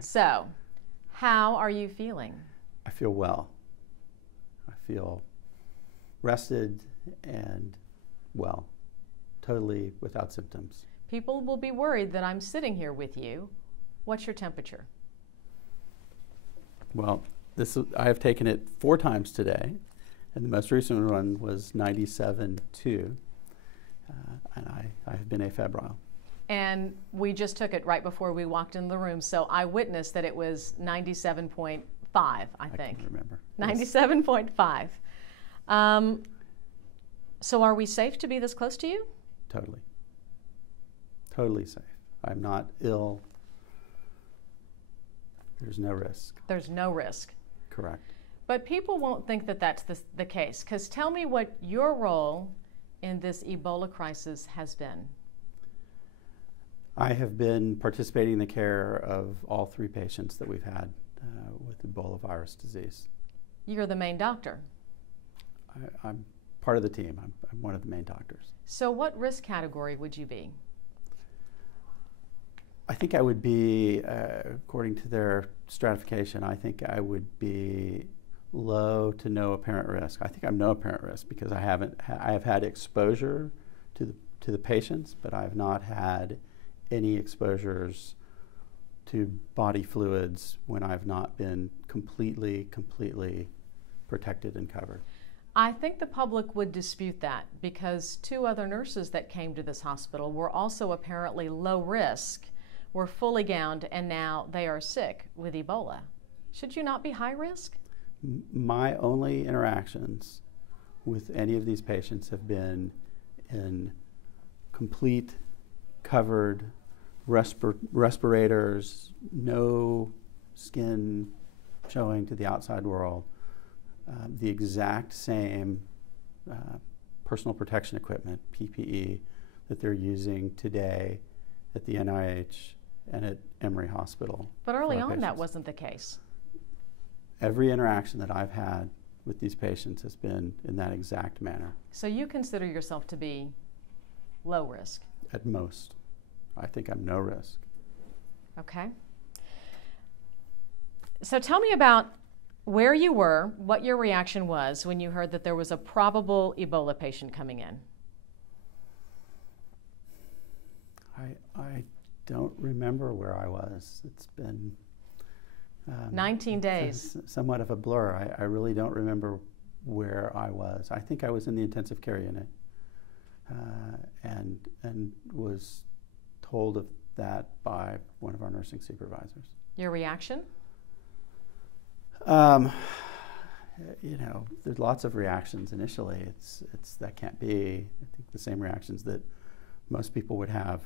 So, how are you feeling? I feel well. I feel rested and well, totally without symptoms. People will be worried that I'm sitting here with you. What's your temperature? Well, I have taken it 4 times today, and the most recent one was 97.2, and I have been afebrile. And we just took it right before we walked in the room, so I witnessed that it was 97.5, I think. I can remember. 97.5. So are we safe to be this close to you? Totally. Totally safe. I'm not ill. There's no risk. There's no risk. Correct. But people won't think that that's the case, because tell me what your role in this Ebola crisis has been. I have been participating in the care of all 3 patients that we've had with Ebola virus disease. You're the main doctor. I'm part of the team. I'm one of the main doctors. So what risk category would you be? I think I would be, according to their stratification, I think I would be low to no apparent risk. I think I'm no apparent risk because I have had exposure to the patients, but I have not had any exposures to body fluids when I've not been completely protected and covered. I think the public would dispute that because 2 other nurses that came to this hospital were also apparently low risk, were fully gowned, and now they are sick with Ebola. Should you not be high risk? My only interactions with any of these patients have been in complete covered respirators, no skin showing to the outside world, the exact same personal protection equipment, PPE, that they're using today at the NIH and at Emory Hospital. But early on that wasn't the case. Every interaction that I've had with these patients has been in that exact manner. So you consider yourself to be low risk? At most. I think I'm no risk. Okay. So tell me about where you were, what your reaction was when you heard that there was a probable Ebola patient coming in. I don't remember where I was. It's been 19 days. Somewhat of a blur. I really don't remember where I was. I think I was in the intensive care unit and was told of that by one of our nursing supervisors. Your reaction? You know, there's lots of reactions initially. It's that can't be, I think, the same reactions that most people would have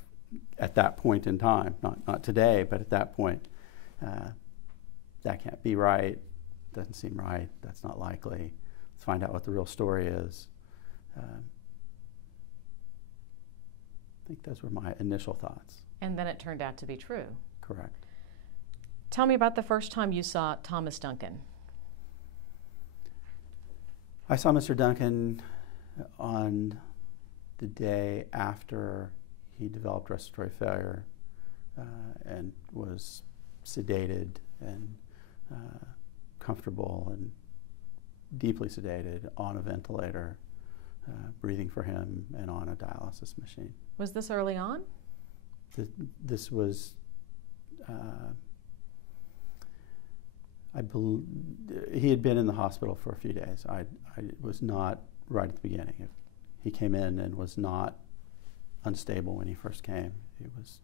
at that point in time. Not today, but at that point. That can't be right. Doesn't seem right. That's not likely. Let's find out what the real story is. I think those were my initial thoughts. And then it turned out to be true. Correct. Tell me about the first time you saw Thomas Duncan. I saw Mr. Duncan on the day after he developed respiratory failure and was sedated and comfortable and deeply sedated on a ventilator, breathing for him and on a dialysis machine. Was this early on? This was, he had been in the hospital for a few days. I was not right at the beginning. He came in and was not unstable when he first came. He was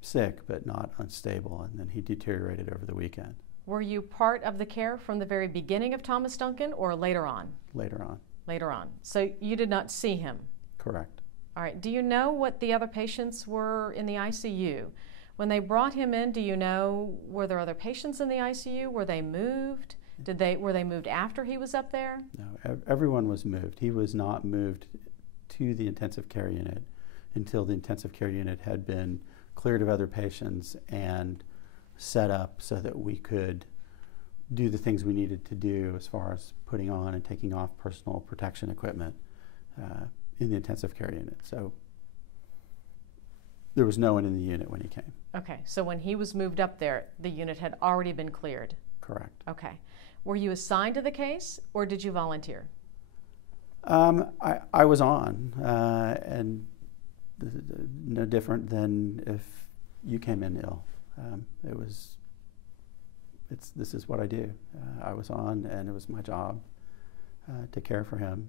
sick but not unstable, and then he deteriorated over the weekend. Were you part of the care from the very beginning of Thomas Duncan or later on? Later on. Later on. So you did not see him? Correct. All right. Do you know what the other patients were in the ICU? When they brought him in, do you know, were there other patients in the ICU? Were they moved? Were they moved after he was up there? No, everyone was moved. He was not moved to the intensive care unit until the intensive care unit had been cleared of other patients and set up so that we could do the things we needed to do as far as putting on and taking off personal protection equipment in the intensive care unit. So There was no one in the unit when he came. Okay, so when he was moved up there, the unit had already been cleared. Correct. Okay. Were you assigned to the case, or did you volunteer? I was on, and no different than if you came in ill. This is what I do. I was on, and it was my job to care for him,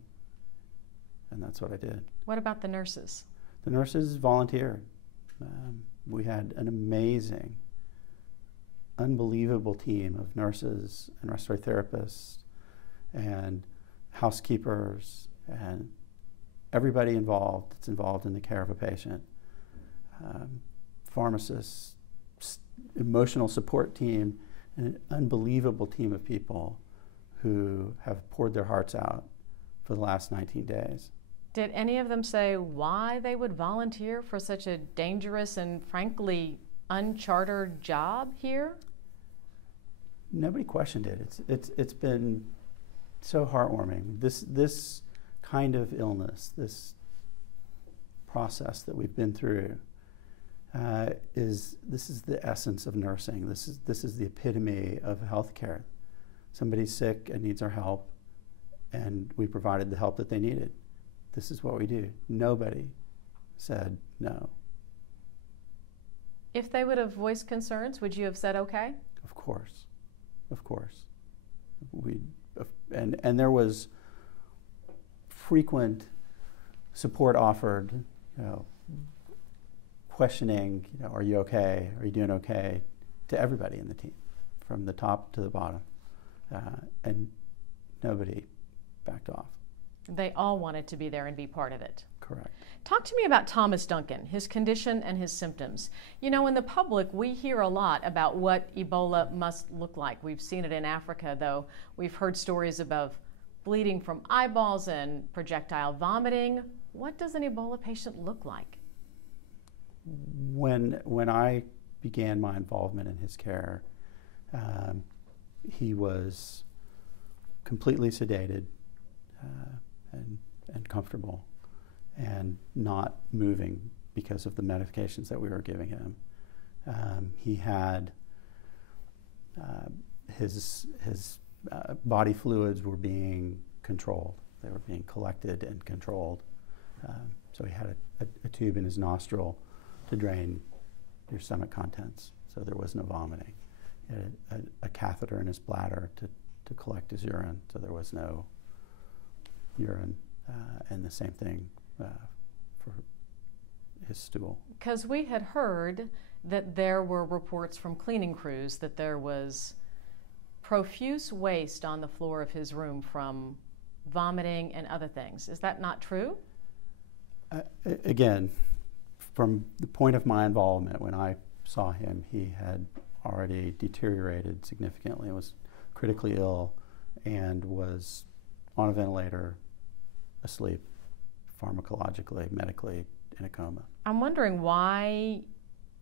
and that's what I did. What about the nurses? The nurses volunteered. We had an amazing, unbelievable team of nurses and respiratory therapists and housekeepers and everybody involved that's involved in the care of a patient. Pharmacists, emotional support team, and an unbelievable team of people who have poured their hearts out for the last 19 days. Did any of them say why they would volunteer for such a dangerous and frankly uncharted job here? Nobody questioned it. It's been so heartwarming. This kind of illness, this process that we've been through, is the essence of nursing. This is the epitome of healthcare. Somebody's sick and needs our help, and we provided the help that they needed. This is what we do. Nobody said no. If they would have voiced concerns, would you have said okay? Of course. And there was frequent support offered, questioning, are you okay? Are you doing okay? To everybody in the team, from the top to the bottom. And nobody backed off. They all wanted to be there and be part of it. Correct. Talk to me about Thomas Duncan, his condition and his symptoms. In the public, we hear a lot about what Ebola must look like. We've seen it in Africa, though. We've heard stories about bleeding from eyeballs and projectile vomiting. What does an Ebola patient look like? When I began my involvement in his care, he was completely sedated and comfortable and not moving because of the medications that we were giving him. He had his body fluids were being controlled. They were being collected and controlled. So he had a tube in his nostril to drain your stomach contents, so there was no vomiting. He had a catheter in his bladder to collect his urine, so there was no urine, and the same thing for his stool. Because we had heard that there were reports from cleaning crews that there was profuse waste on the floor of his room from vomiting and other things. Is that not true? Again, from the point of my involvement, when I saw him, he had already deteriorated significantly and was critically ill and was on a ventilator, asleep, pharmacologically, medically, in a coma. I'm wondering why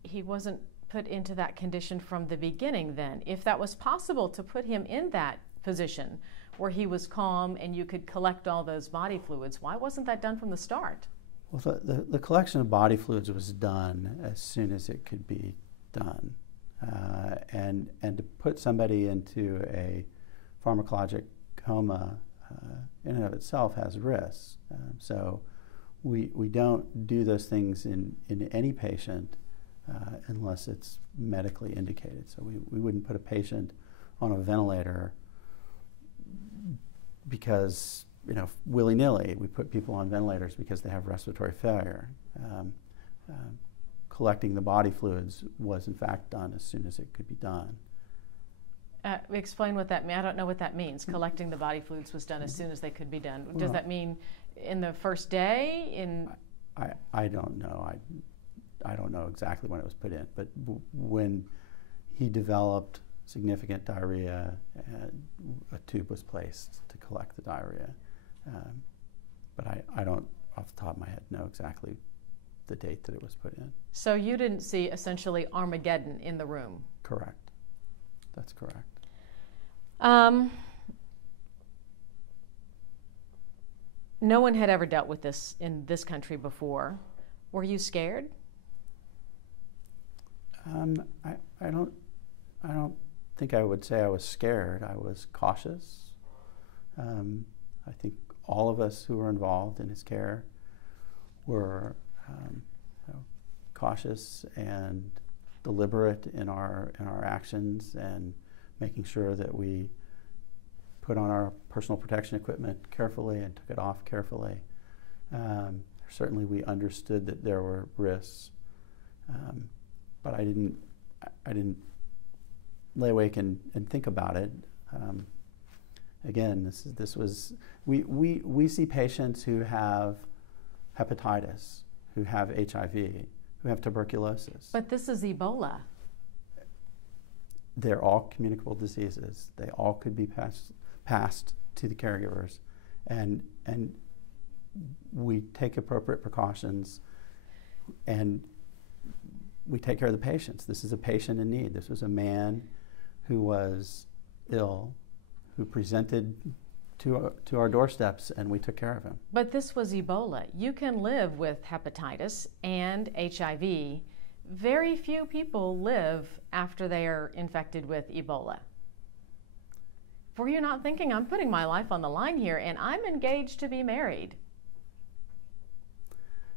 he wasn't put into that condition from the beginning then. If that was possible to put him in that position where he was calm and you could collect all those body fluids, why wasn't that done from the start? Well, the collection of body fluids was done as soon as it could be done. And to put somebody into a pharmacologic coma in and of itself has risks. So we don't do those things in any patient unless it's medically indicated. So we wouldn't put a patient on a ventilator because, willy-nilly. We put people on ventilators because they have respiratory failure. Collecting the body fluids was in fact done as soon as it could be done. Explain what that means. I don't know what that means. Collecting the body fluids was done as soon as they could be done. Does that mean in the first day? I don't know. I don't know exactly when it was put in, but when he developed significant diarrhea, a tube was placed to collect the diarrhea. But I don't, off the top of my head, know exactly the date that it was put in. So you didn't see essentially Armageddon in the room? Correct. That's correct. No one had ever dealt with this in this country before. Were you scared? I don't think I would say I was scared. I was cautious. I think all of us who were involved in his care were cautious and deliberate in our actions, and making sure that we put on our personal protection equipment carefully and took it off carefully. Certainly, we understood that there were risks, but I didn't lay awake and think about it. Again, we see patients who have hepatitis, who have HIV, who have tuberculosis. But this is Ebola. They're all communicable diseases. They all could be passed to the caregivers, and we take appropriate precautions, and we take care of the patients. This is a patient in need. This was a man who was ill, who presented to our doorsteps, and we took care of him. But this was Ebola. You can live with hepatitis and HIV. Very few people live after they are infected with Ebola. Were you not thinking, I'm putting my life on the line here and I'm engaged to be married?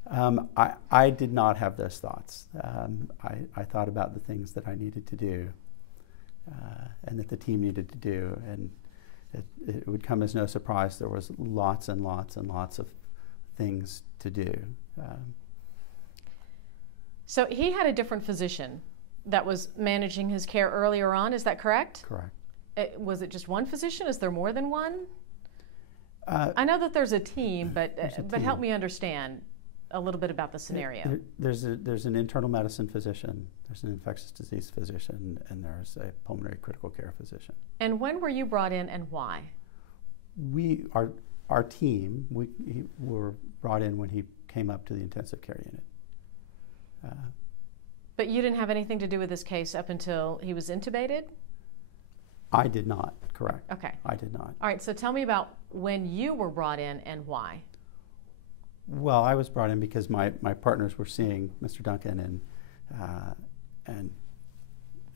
I did not have those thoughts. I thought about the things that I needed to do and that the team needed to do, and it would come as no surprise there was lots and lots and lots of things to do. So he had a different physician that was managing his care earlier on, is that correct? Correct. Was it just one physician? Is there more than one? I know that there's a team, but help me understand a little bit about the scenario. There's an internal medicine physician, there's an infectious disease physician, and there's a pulmonary critical care physician. And when were you brought in and why? Our team, we were brought in when he came up to the intensive care unit. But you didn't have anything to do with this case up until he was intubated? I did not, correct. Okay. I did not. All right, so tell me about when you were brought in and why. Well, I was brought in because my partners were seeing Mr. Duncan, and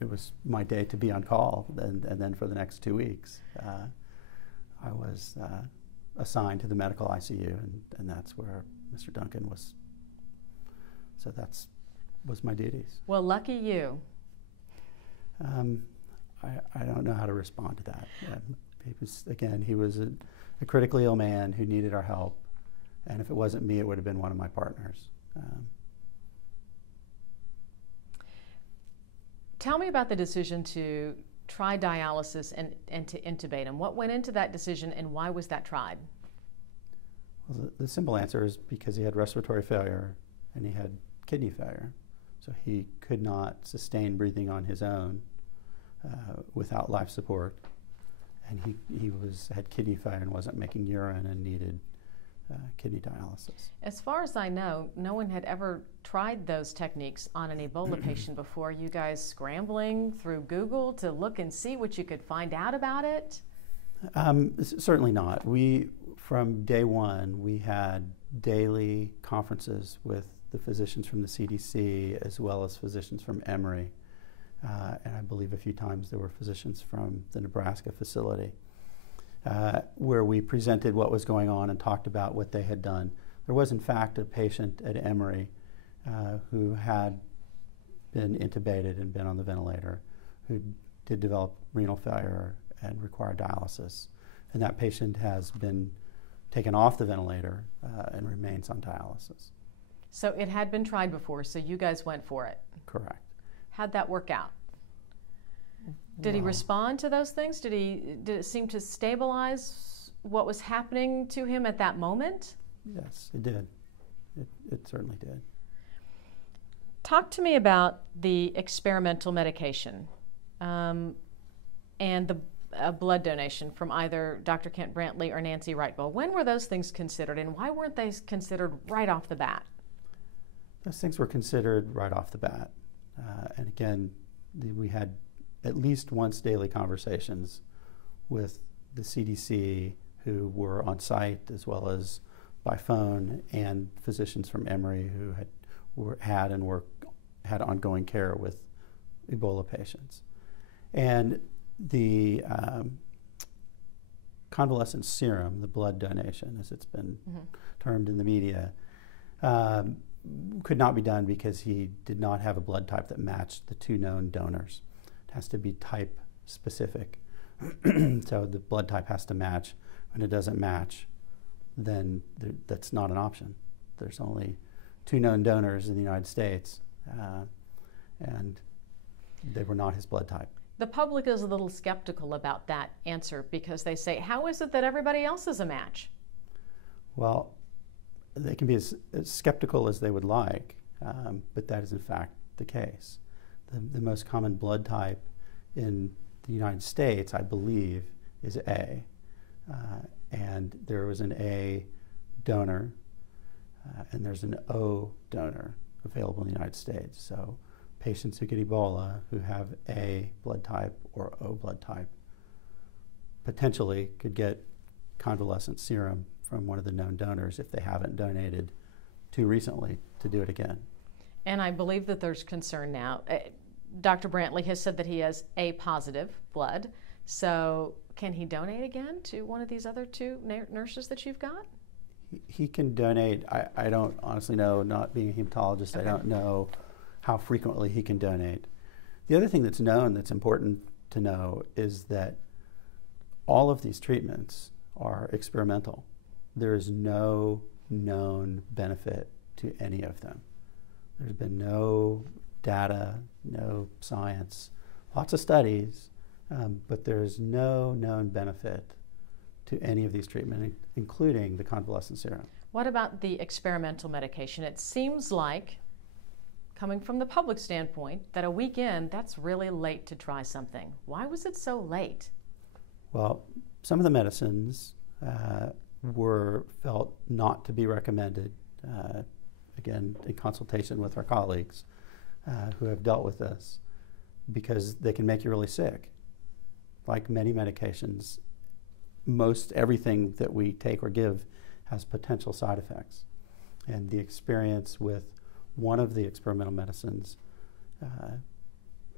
it was my day to be on call, and then for the next 2 weeks, I was assigned to the medical ICU, and that's where Mr. Duncan was. So was my duties. Well, lucky you. I don't know how to respond to that. He was a critically ill man who needed our help. And if it wasn't me, it would have been one of my partners. Tell me about the decision to try dialysis and to intubate him. What went into that decision, and why was that tried? Well, the simple answer is because he had respiratory failure and he had kidney failure. So he could not sustain breathing on his own without life support. And he had kidney failure and wasn't making urine and needed kidney dialysis. As far as I know, no one had ever tried those techniques on an Ebola patient before. You guys scrambling through Google to look and see what you could find out about it? Certainly not. From day one, we had daily conferences with the physicians from the CDC as well as physicians from Emory. And I believe a few times there were physicians from the Nebraska facility. Where we presented what was going on and talked about what they had done. There was, in fact, a patient at Emory who had been intubated and been on the ventilator, who did develop renal failure and required dialysis. And that patient has been taken off the ventilator and remains on dialysis. So it had been tried before, so you guys went for it? Correct. How'd that work out? Did he respond to those things? Did it seem to stabilize what was happening to him at that moment? Yes, it did. It certainly did. Talk to me about the experimental medication and the blood donation from either Dr. Kent Brantley or Nancy Wrightwell. When were those things considered, and why weren't they considered right off the bat? Those things were considered right off the bat. And again, we had at least once daily conversations with the CDC who were on site as well as by phone, and physicians from Emory who had ongoing care with Ebola patients. And the convalescent serum, the blood donation, as it's been termed in the media, could not be done because he did not have a blood type that matched the 2 known donors. It has to be type specific. So the blood type has to match. When it doesn't match, then that's not an option. There's only 2 known donors in the United States, and they were not his blood type. The public is a little skeptical about that answer because they say, how is it that everybody else is a match? Well, they can be as skeptical as they would like, but that is in fact the case. The most common blood type in the United States, I believe, is A. And there was an A donor, and there's an O donor available in the United States. So patients who get Ebola who have A blood type or O blood type potentially could get convalescent serum from one of the known donors if they haven't donated too recently to do it again. And I believe that there's concern now. Dr. Brantley has said that he has A positive blood. So can he donate again to one of these other 2 nurses that you've got? He can donate. I don't honestly know, not being a hematologist, okay. I don't know how frequently he can donate. The other thing that's known that's important to know is that all of these treatments are experimental. There is no known benefit to any of them. There's been no data, no science, lots of studies, but there is no known benefit to any of these treatments, including the convalescent serum. What about the experimental medication? It seems like, coming from the public standpoint, that a week in, that's really late to try something. Why was it so late? Well, some of the medicines were felt not to be recommended, again, in consultation with our colleagues who have dealt with this, because they can make you really sick. Like many medications, most everything that we take or give has potential side effects. And the experience with one of the experimental medicines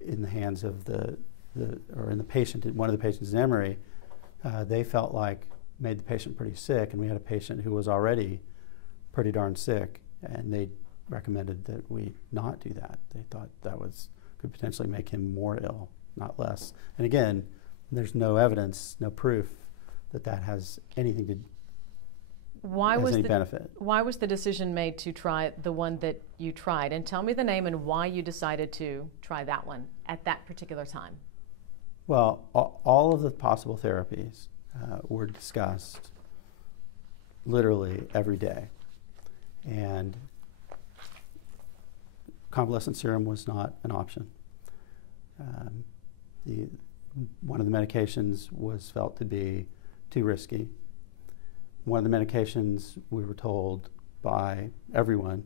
in the hands of or in the patient, one of the patients in Emory, they felt like made the patient pretty sick, and we had a patient who was already pretty darn sick, and they recommended that we not do that. They thought that could potentially make him more ill, not less. And again, there's no evidence, no proof that has anything to benefit. Why was the decision made to try the one that you tried? And tell me the name and why you decided to try that one at that particular time. Well, all of the possible therapies were discussed literally every day. And convalescent serum was not an option. One of the medications was felt to be too risky. One of the medications, we were told by everyone,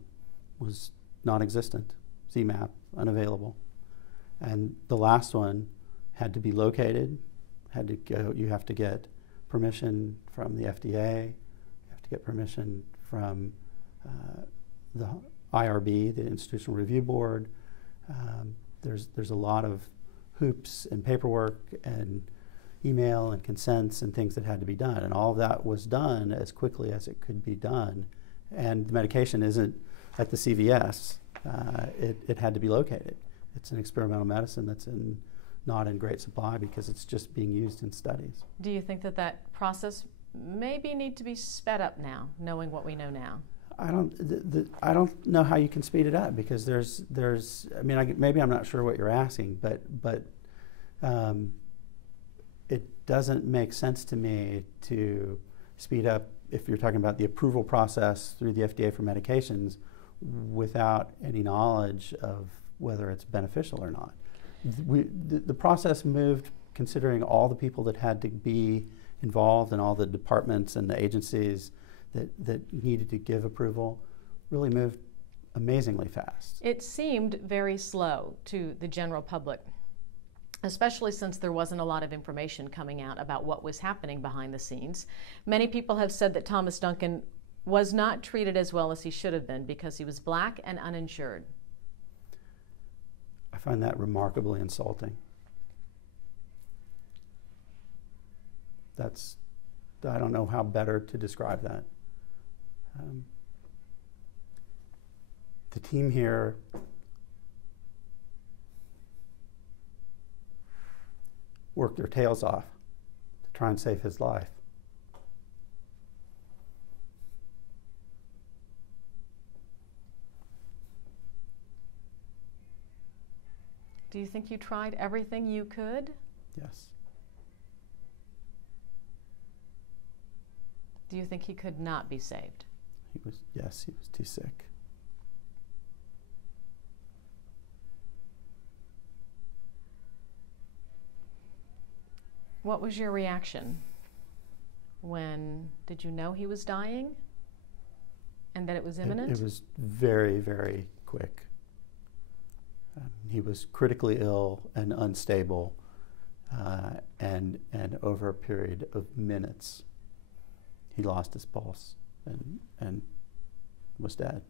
was non-existent, ZMapp, unavailable. And the last one had to be located, you have to get permission from the FDA, you have to get permission from the IRB, the Institutional Review Board. There's a lot of hoops and paperwork and email and consents and things that had to be done, and all of that was done as quickly as it could be done. And the medication isn't at the CVS. It had to be located. It's an experimental medicine that's not in great supply because it's just being used in studies. Do you think that process maybe need to be sped up now, knowing what we know now? I don't know how you can speed it up, because maybe I'm not sure what you're asking, but it doesn't make sense to me to speed up, if you're talking about the approval process through the FDA for medications, without any knowledge of whether it's beneficial or not. The process moved, considering all the people that had to be involved and all the departments and the agencies that needed to give approval, really moved amazingly fast. It seemed very slow to the general public, especially since there wasn't a lot of information coming out about what was happening behind the scenes. Many people have said that Thomas Duncan was not treated as well as he should have been because he was black and uninsured. I find that remarkably insulting. I don't know how better to describe that. The team here worked their tails off to try and save his life. Do you think you tried everything you could? Yes. Do you think he could not be saved? Yes, he was too sick. What was your reaction did you know he was dying and that it was imminent? It was very, very quick. He was critically ill and unstable, and over a period of minutes, he lost his pulse and was dead.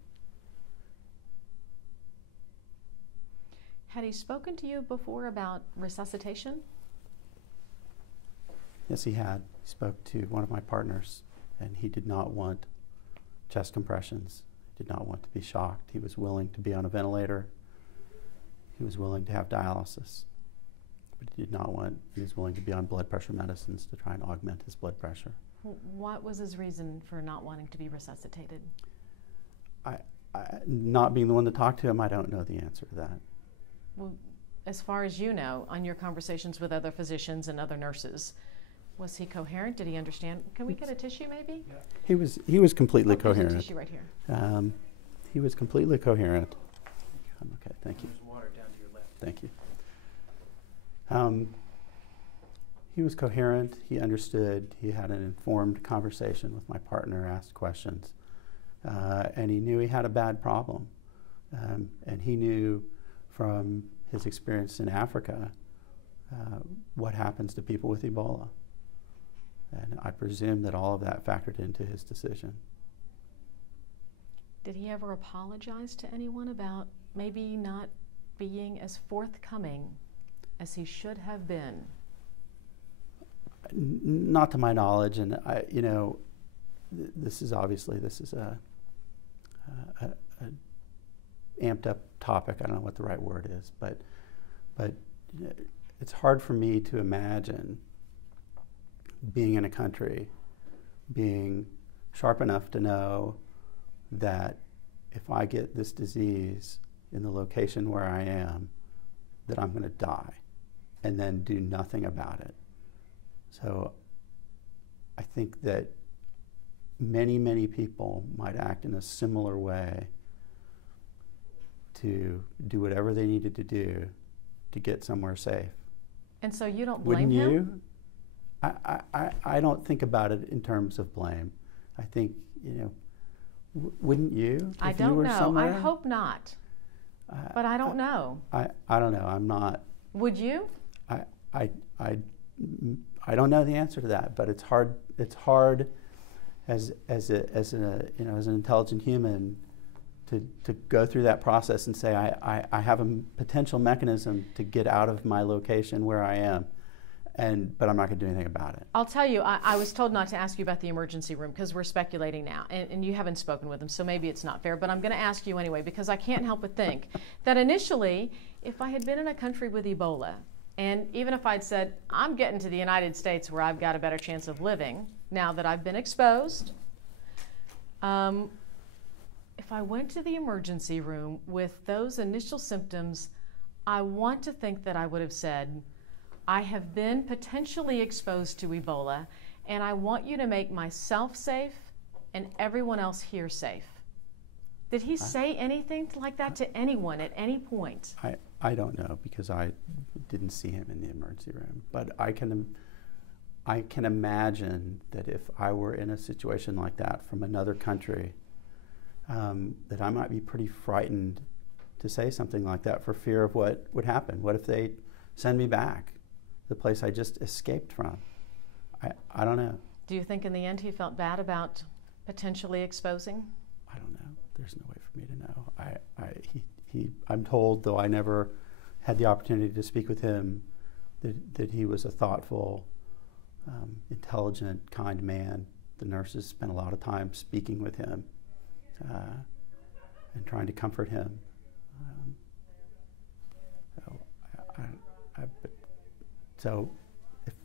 Had he spoken to you before about resuscitation? Yes, he had. He spoke to one of my partners, and he did not want chest compressions. He did not want to be shocked. He was willing to be on a ventilator. He was willing to have dialysis, but he was willing to be on blood pressure medicines to try and augment his blood pressure. What was his reason for not wanting to be resuscitated? Not being the one to talk to him, I don't know the answer to that. Well, as far as you know, on your conversations with other physicians and other nurses, was he coherent? Did he understand? Can we get a tissue maybe? Yeah. He was completely coherent. There's a tissue right here. He was completely coherent. Okay, thank you. There's water down to your left. Thank you. He was coherent. He understood. He had an informed conversation with my partner, asked questions, and he knew he had a bad problem. And he knew from his experience in Africa what happens to people with Ebola. And I presume that all of that factored into his decision. Did he ever apologize to anyone about maybe not being as forthcoming as he should have been? Not to my knowledge, and this is a amped up topic. I don't know what the right word is, but it's hard for me to imagine being in a country, being sharp enough to know that if I get this disease in the location where I am, that I'm going to die, and then do nothing about it. So I think that many, many people might act in a similar way to do whatever they needed to do to get somewhere safe. And so you don't blame him? Wouldn't you? I don't think about it in terms of blame. I think, wouldn't you? I don't know. Somewhere? I hope not. But I don't know. I don't know. I'm not. Would you? I don't know the answer to that, but it's hard. It's hard as an intelligent human to go through that process and say I have a potential mechanism to get out of my location where I am, but I'm not going to do anything about it. I'll tell you, I was told not to ask you about the emergency room because we're speculating now, and you haven't spoken with them, so maybe it's not fair, but I'm going to ask you anyway because I can't help but think that initially, if I had been in a country with Ebola, and even if I'd said, I'm getting to the United States where I've got a better chance of living now that I've been exposed, if I went to the emergency room with those initial symptoms, I want to think that I would have said, I have been potentially exposed to Ebola, and I want you to make myself safe and everyone else here safe. Did he say anything like that to anyone at any point? I don't know because I didn't see him in the emergency room, but I can imagine that if I were in a situation like that from another country, that I might be pretty frightened to say something like that for fear of what would happen. What if they send me back, the place I just escaped from? I don't know. Do you think in the end he felt bad about potentially exposing? I don't know. There's no way for me to know. I'm told, though I never had the opportunity to speak with him, that he was a thoughtful, intelligent, kind man. The nurses spent a lot of time speaking with him and trying to comfort him. So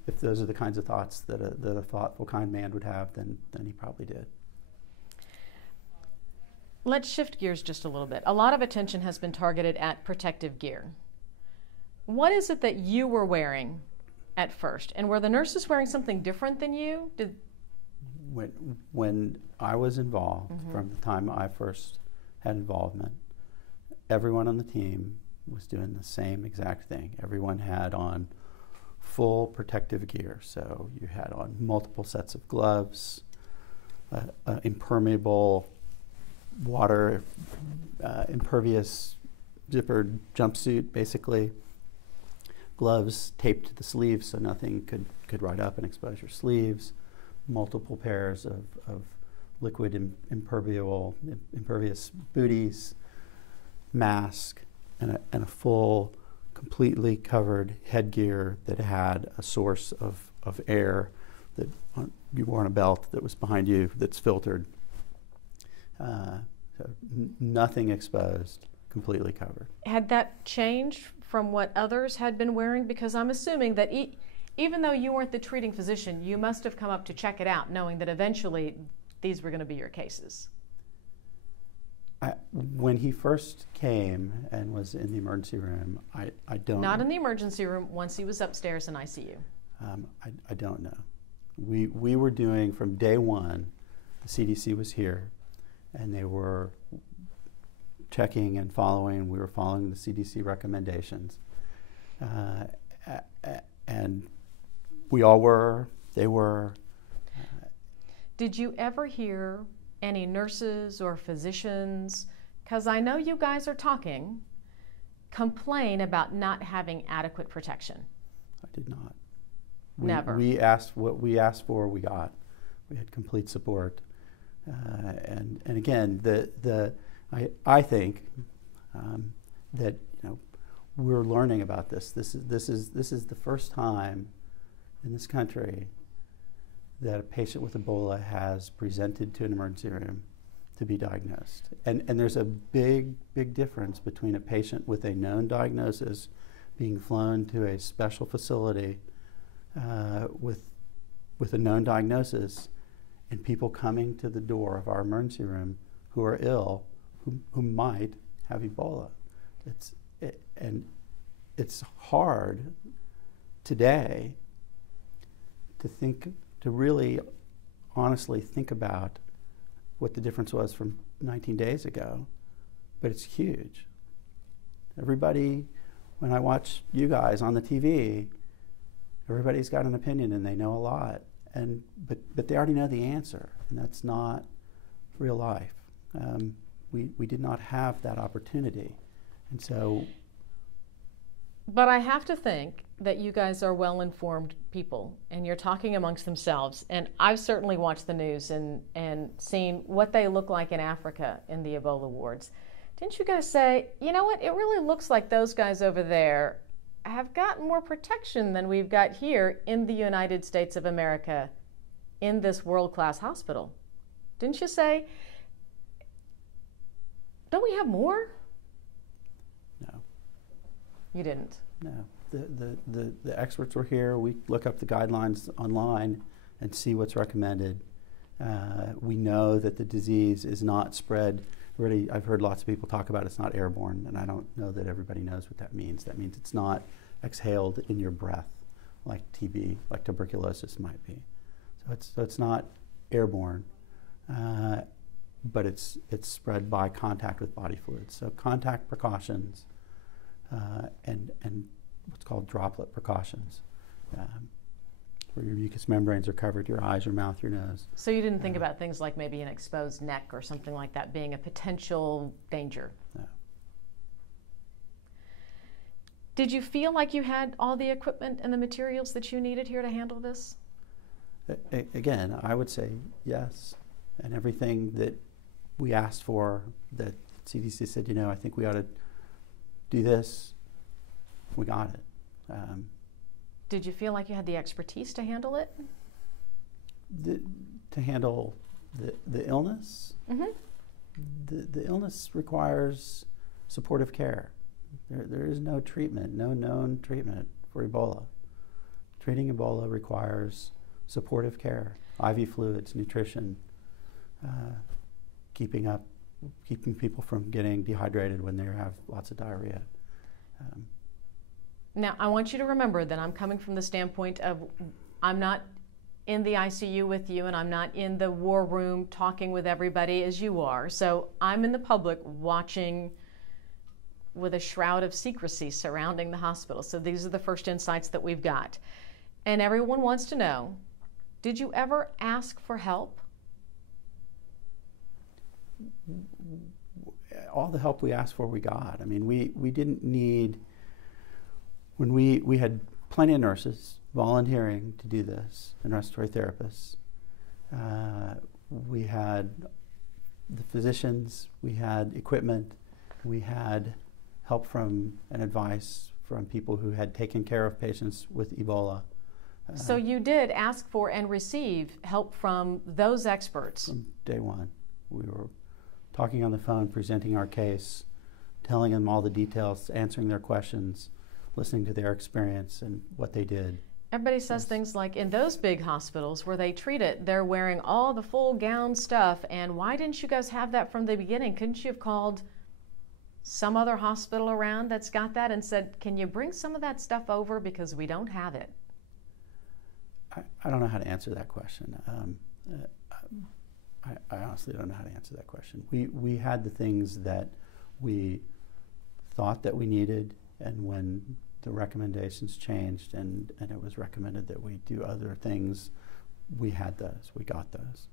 if those are the kinds of thoughts that a thoughtful, kind man would have, then he probably did. Let's shift gears just a little bit. A lot of attention has been targeted at protective gear. What is it that you were wearing at first? And were the nurses wearing something different than you? When I was involved, from the time I first had involvement, everyone on the team was doing the same exact thing. Everyone had on full protective gear. So you had on multiple sets of gloves, impermeable, water, impervious zippered jumpsuit, basically. Gloves taped to the sleeves so nothing could ride up and expose your sleeves. Multiple pairs of liquid impervious booties, mask, and a full, completely covered headgear that had a source of air that you wore on a belt that was behind you that's filtered. So nothing exposed, completely covered. Had that changed from what others had been wearing? Because I'm assuming that even though you weren't the treating physician, you must have come up to check it out, knowing that eventually these were going to be your cases. When he first came and was in the emergency room, I don't... Not in the emergency room, once he was upstairs in ICU. I don't know. We were doing, from day one, the CDC was here, and they were checking and following. We were following the CDC recommendations. And we all were, they were. Did you ever hear any nurses or physicians, because I know you guys are talking, complain about not having adequate protection? I did not. Never. What we asked for, we got. We had complete support. And again, I think that we're learning about this. This is the first time in this country that a patient with Ebola has presented to an emergency room to be diagnosed. And there's a big difference between a patient with a known diagnosis being flown to a special facility with a known diagnosis and people coming to the door of our emergency room who are ill, who might have Ebola. It's hard today to really honestly think about what the difference was from 19 days ago, but it's huge. Everybody, when I watch you guys on the TV, everybody's got an opinion and they know a lot, but they already know the answer, and that's not real life. We did not have that opportunity, and so. But I have to think that you guys are well-informed people, and you're talking amongst themselves. And I've certainly watched the news and seen what they look like in Africa in the Ebola wards. Didn't you guys say, you know what, it really looks like those guys over there have gotten more protection than we've got here in the United States of America in this world-class hospital? Didn't you say, don't we have more? No. You didn't? No. The experts were here. We look up the guidelines online and see what's recommended. We know that the disease is not spread. Really, I've heard lots of people talk about it's not airborne, and I don't know that everybody knows what that means. That means it's not exhaled in your breath like TB, like tuberculosis might be. So it's not airborne, but it's spread by contact with body fluids. So contact precautions and what's called droplet precautions, where your mucous membranes are covered, your eyes, your mouth, your nose. So you didn't think about things like maybe an exposed neck or something like that being a potential danger? No. Did you feel like you had all the equipment and the materials that you needed here to handle this? Again, I would say yes. And everything that we asked for, that CDC said, I think we ought to do this, we got it. Did you feel like you had the expertise to handle it? To handle the illness? Mm-hmm. The illness requires supportive care. There is no treatment, no known treatment for Ebola. Treating Ebola requires supportive care, IV fluids, nutrition, keeping people from getting dehydrated when they have lots of diarrhea. Now, I want you to remember that I'm coming from the standpoint of I'm not in the ICU with you, and I'm not in the war room talking with everybody as you are. So I'm in the public watching with a shroud of secrecy surrounding the hospital. So these are the first insights that we've got. And everyone wants to know, did you ever ask for help? All the help we asked for, we got. I mean, we didn't need, when we had plenty of nurses volunteering to do this, and respiratory therapists. We had the physicians, we had equipment, we had help from and advice from people who had taken care of patients with Ebola. So you did ask for and receive help from those experts? From day one. We were talking on the phone, presenting our case, telling them all the details, answering their questions, listening to their experience and what they did. Everybody says things like, in those big hospitals where they treat it, they're wearing all the full gown stuff, and why didn't you guys have that from the beginning? Couldn't you have called some other hospital around that's got that and said, can you bring some of that stuff over because we don't have it? I don't know how to answer that question. I honestly don't know how to answer that question. We had the things that we thought that we needed, and when the recommendations changed and it was recommended that we do other things, we had those, we got those.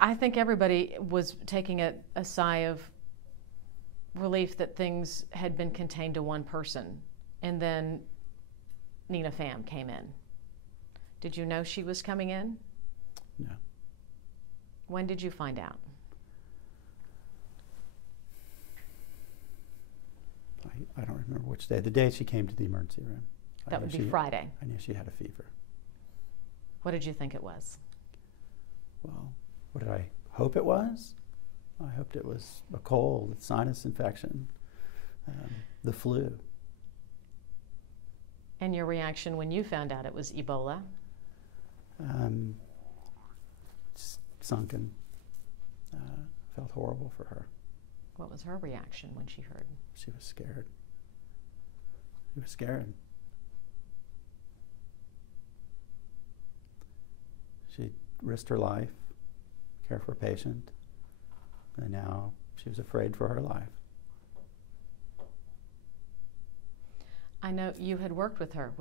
I think everybody was taking a sigh of relief that things had been contained to one person, and then Nina Pham came in. Did you know she was coming in? No. When did you find out? I don't remember which day. The day she came to the emergency room. That would be Friday. I knew she had a fever. What did you think it was? Well, what did I hope it was? I hoped it was a cold, sinus infection, the flu. And your reaction when you found out it was Ebola? Sunken. Felt horrible for her. What was her reaction when she heard? She was scared. She was scared. She risked her life, care for a patient, and now she was afraid for her life. I know you had worked with her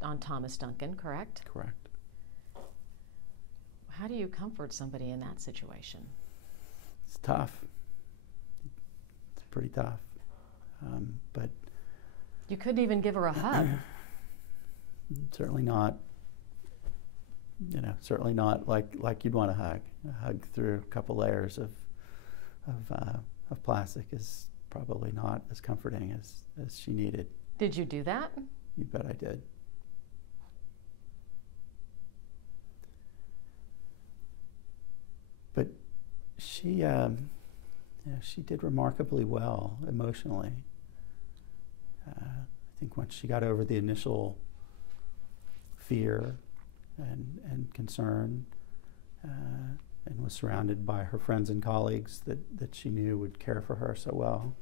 on Thomas Duncan, correct? Correct. How do you comfort somebody in that situation? It's tough. It's pretty tough. But you couldn't even give her a hug. Certainly not. Certainly not like you'd want a hug. A hug through a couple layers of plastic is probably not as comforting as she needed. Did you do that? You bet I did. But she did remarkably well emotionally. I think once she got over the initial fear and concern, and was surrounded by her friends and colleagues that she knew would care for her so well,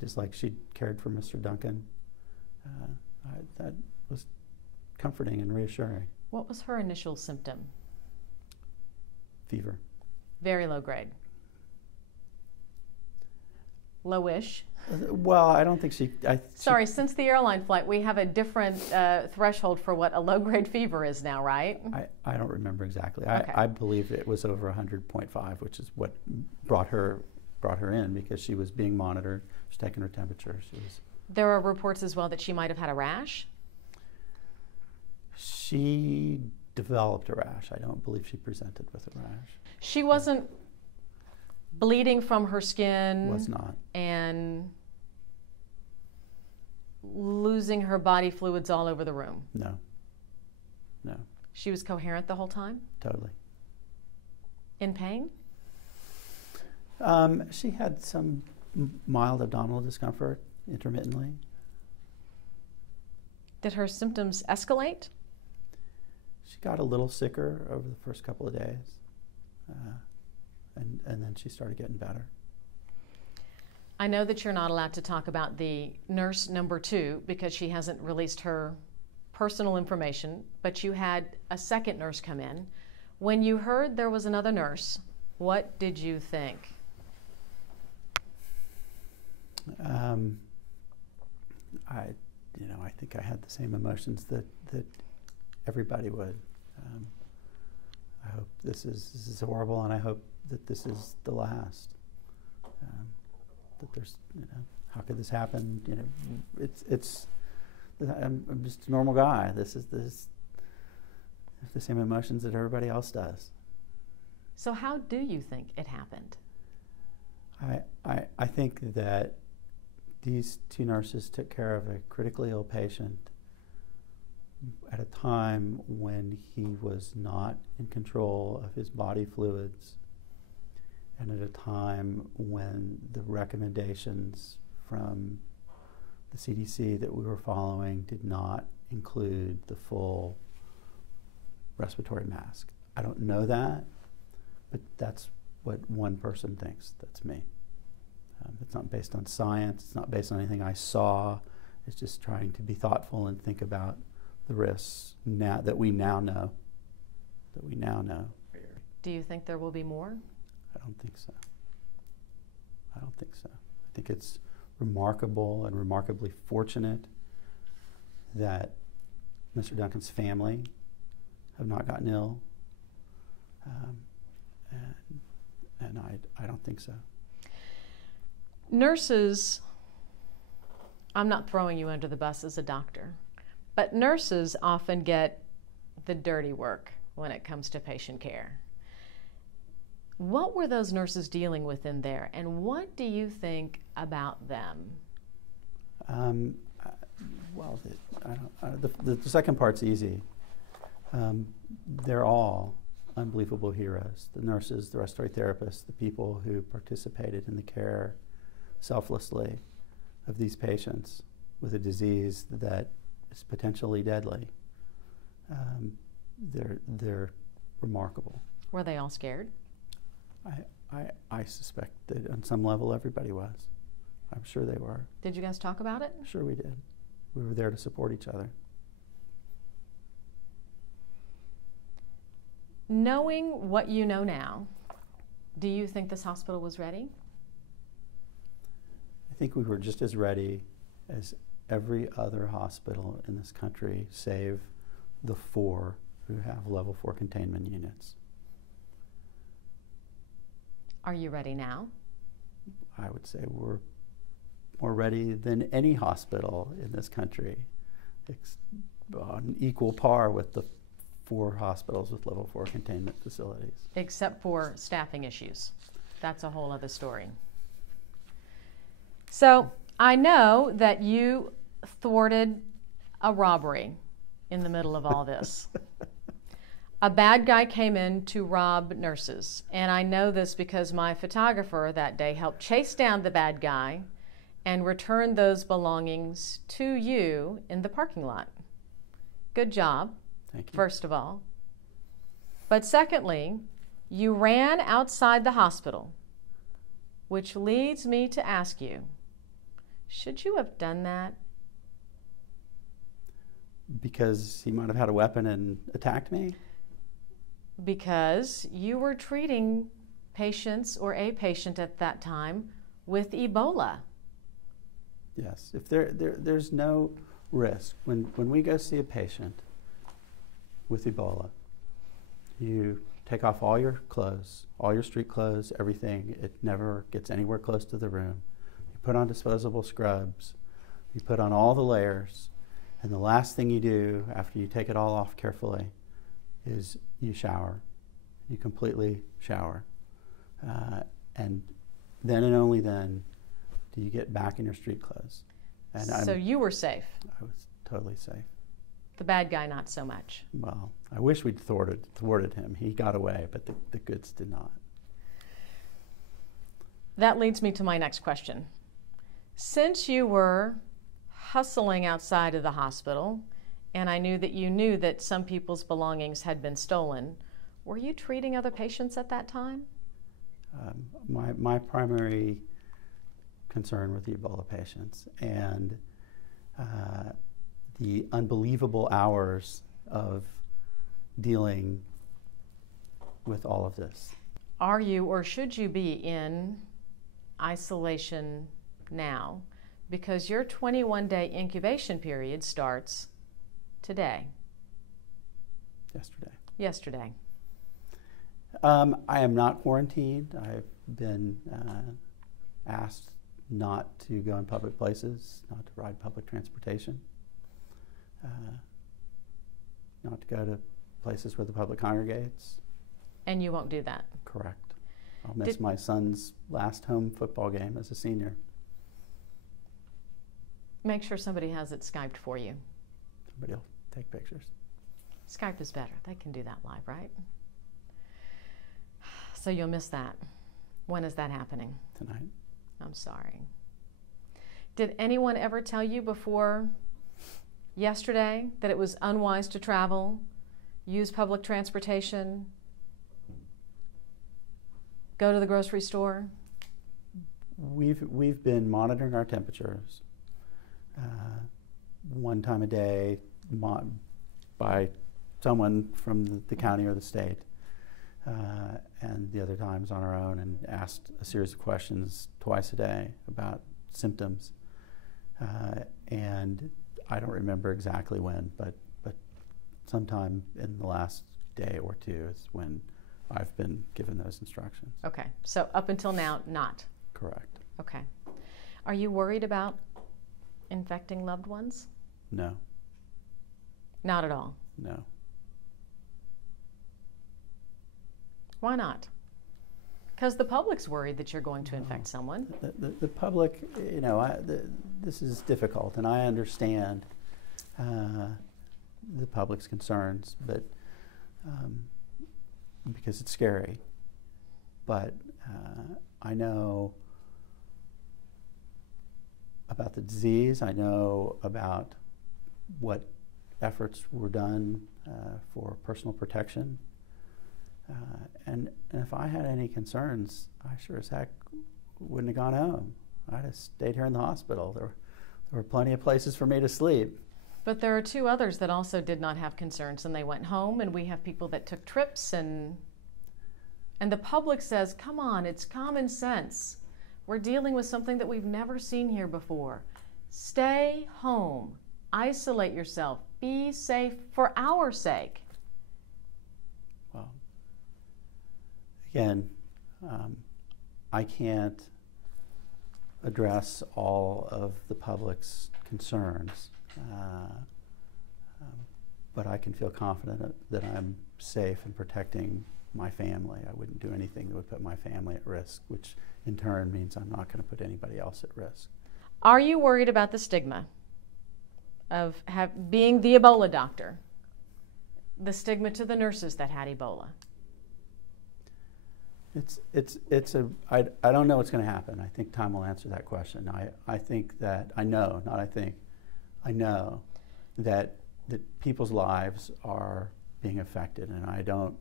just like she cared for Mr. Duncan. That was comforting and reassuring. What was her initial symptom? Fever. Very low grade. Lowish. Well, I don't think she... Sorry, since the airline flight, we have a different threshold for what a low-grade fever is now, right? I don't remember exactly. Okay. I believe it was over 100.5, which is what brought her in, because she was being monitored. She was taking her temperature. There are reports as well that she might have had a rash. She developed a rash. I don't believe she presented with a rash. She wasn't bleeding from her skin. Was not. And losing her body fluids all over the room. No. No. She was coherent the whole time? Totally. In pain? She had some mild abdominal discomfort intermittently. Did her symptoms escalate? She got a little sicker over the first couple of days, and then she started getting better. I know that you're not allowed to talk about the nurse number 2 because she hasn't released her personal information, but you had a second nurse come in. When you heard there was another nurse, what did you think? I think I had the same emotions that everybody would. I hope this is horrible, and I hope that this is the last. That there's, how could this happen? I'm just a normal guy. This is the same emotions that everybody else does. So how do you think it happened? I think that these 2 nurses took care of a critically ill patient at a time when he was not in control of his body fluids, and at a time when the recommendations from the CDC that we were following did not include the full respiratory mask. I don't know that, but that's what one person thinks. That's me. It's not based on science. It's not based on anything I saw. It's just trying to be thoughtful and think about the risks now that we now know. Do you think there will be more? I don't think so. I think it's remarkable and remarkably fortunate that Mr. Duncan's family have not gotten ill, and I don't think so. Nurses, I'm not throwing you under the bus as a doctor, but nurses often get the dirty work when it comes to patient care. What were those nurses dealing with in there, and what do you think about them? Well, the second part's easy. They're all unbelievable heroes. The nurses, the respiratory therapists, the people who participated in the care selflessly of these patients with a disease that is potentially deadly. They're remarkable. Were they all scared? I suspect that on some level everybody was. I'm sure they were. Did you guys talk about it? Sure we did. We were there to support each other. Knowing what you know now, do you think this hospital was ready? I think we were just as ready as every other hospital in this country, save the 4 who have level 4 containment units. Are you ready now? I would say we're more ready than any hospital in this country, on equal par with the 4 hospitals with level 4 containment facilities. Except for staffing issues. That's a whole other story. So I know that you thwarted a robbery in the middle of all this. A bad guy came in to rob nurses, and I know this because my photographer that day helped chase down the bad guy and return those belongings to you in the parking lot. Good job, Thank you. first of all. But secondly, you ran outside the hospital, which leads me to ask you, should you have done that? Because he might have had a weapon and attacked me? Because you were treating patients, or a patient at that time, with Ebola. Yes. If there's no risk. When we go see a patient with Ebola, you take off all your clothes, all your street clothes, everything. It never gets anywhere close to the room. You put on disposable scrubs. You put on all the layers. And the last thing you do after you take it all off carefully is you shower. You completely shower. and then and only then do you get back in your street clothes. And so you were safe. I was totally safe. The bad guy, not so much. Well, I wish we'd thwarted him. He got away, but the goods did not. That leads me to my next question. Since you were hustling outside of the hospital, and I knew that you knew that some people's belongings had been stolen, were you treating other patients at that time? My primary concern with the Ebola patients and the unbelievable hours of dealing with all of this. Are you or should you be in isolation now? Because your 21-day incubation period starts today. Yesterday. I am not quarantined. I've been asked not to go in public places, not to ride public transportation, not to go to places where the public congregates. And you won't do that? Correct. I'll miss my son's last home football game as a senior. Make sure somebody has it Skyped for you. Somebody will take pictures. Skype is better. They can do that live, right? So you'll miss that. When is that happening? Tonight. I'm sorry. Did anyone ever tell you before yesterday that it was unwise to travel, use public transportation, go to the grocery store? We've been monitoring our temperatures one time a day by someone from the county or the state, and the other times on our own, and asked a series of questions twice a day about symptoms. And I don't remember exactly when, but sometime in the last day or two is when I've been given those instructions. Okay, so up until now, not? Correct. Okay. Are you worried about infecting loved ones? No. Not at all? No. Why not? Because the public's worried that you're going to infect someone. The public, you know, this is difficult, and I understand the public's concerns, but because it's scary. But I know about the disease. I know about what efforts were done for personal protection. And if I had any concerns, I sure as heck wouldn't have gone home. I'd have stayed here in the hospital. There were plenty of places for me to sleep. But there are two others that also did not have concerns, and they went home, and we have people that took trips, and the public says, come on, it's common sense. We're dealing with something that we've never seen here before. Stay home. Isolate yourself. Be safe for our sake. Well, again, I can't address all of the public's concerns, but I can feel confident that I'm safe in protecting my family. I wouldn't do anything that would put my family at risk, which in turn means I'm not going to put anybody else at risk. Are you worried about the stigma of being the Ebola doctor? The stigma to the nurses that had Ebola? I don't know what's going to happen. I think time will answer that question. I think that, I know that people's lives are being affected, and I don't,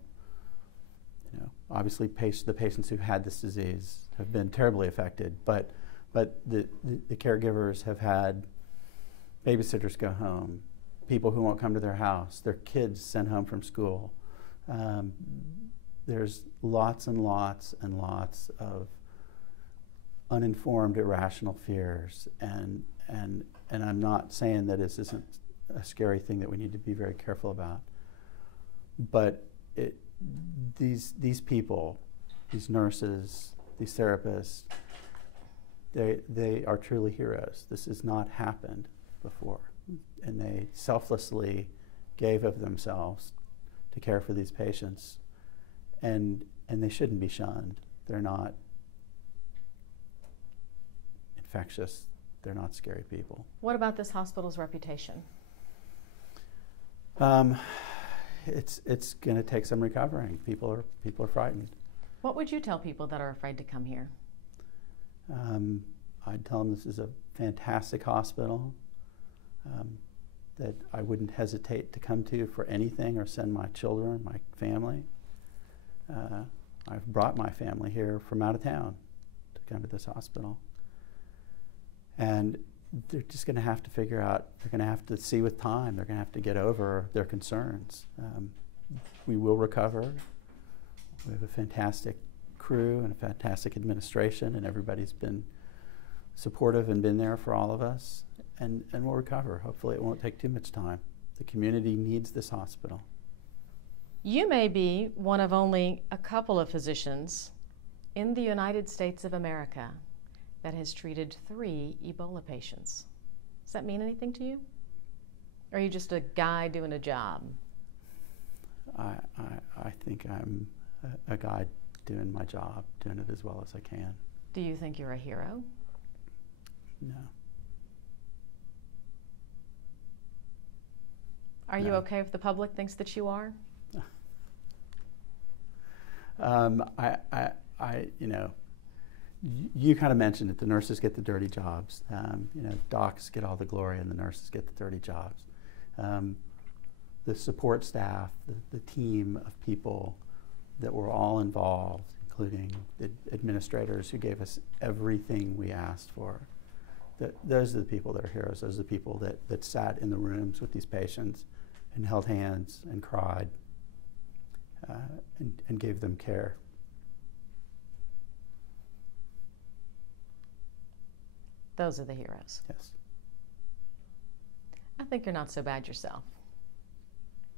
you know, obviously the patients who've had this disease have been terribly affected, but the caregivers have had babysitters go home, people who won't come to their house, their kids sent home from school. There's lots and lots and lots of uninformed, irrational fears, and I'm not saying that this isn't a scary thing that we need to be very careful about, but these people, these nurses, these therapists, they are truly heroes. This has not happened before, and they selflessly gave of themselves to care for these patients, and they shouldn't be shunned. They're not infectious. They're not scary people. What about this hospital's reputation? It's going to take some recovering. People are frightened. What would you tell people that are afraid to come here? I'd tell them this is a fantastic hospital that I wouldn't hesitate to come to for anything or send my children, my family. I've brought my family here from out of town to come to this hospital. And they're just going to have to figure out, they're going to have to see with time, they're going to have to get over their concerns. We will recover. We have a fantastic crew and a fantastic administration, and everybody's been supportive and been there for all of us, and we'll recover. Hopefully it won't take too much time. The community needs this hospital. You may be one of only a couple of physicians in the United States of America that has treated 3 Ebola patients. Does that mean anything to you? Or are you just a guy doing a job? I think I'm a guy doing my job, doing it as well as I can. Do you think you're a hero? No. Are you okay if the public thinks that you are? You kind of mentioned it. The nurses get the dirty jobs. Docs get all the glory, and the nurses get the dirty jobs. The support staff, the team of people that were all involved, including the administrators who gave us everything we asked for. Those are the people that are heroes. Those are the people that sat in the rooms with these patients and held hands and cried and gave them care. Those are the heroes. Yes. I think you're not so bad yourself.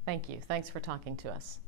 Thank you. Thanks for talking to us.